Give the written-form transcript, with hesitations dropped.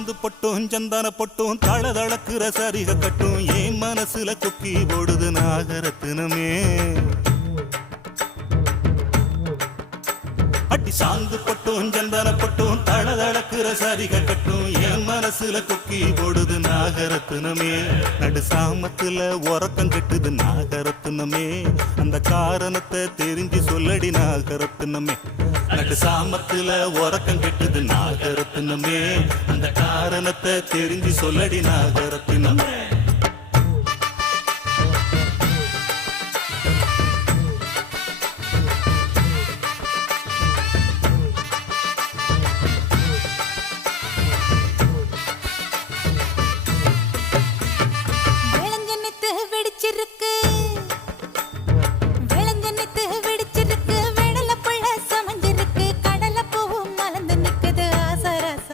சாந்து பொட்டும் சந்தான பொட்டும் தளதளக்குற சரிக கட்டும் என் மனசுல கொக்கி போடுது நாகரத்தினமே. அடி சாந்து பொட்டும் சந்தான பொட்டும் தளதளக்குற சரிக கட்டும் என் மனசுல கொக்கி போடுது நாகரத்தினமே. நடு சாமத்துல உறக்கம் கெட்டுது நாகரத்தினமே. அந்த காரணத்தை தெரிஞ்சு சொல்லடி நாகரத்தினமே. நடு சாமத்துல உறக்கம் கெட்டுது நாகரத்தினமே. அந்த காரணத்தை தெரிஞ்சு சொல்லடி நாகரத்தினமே.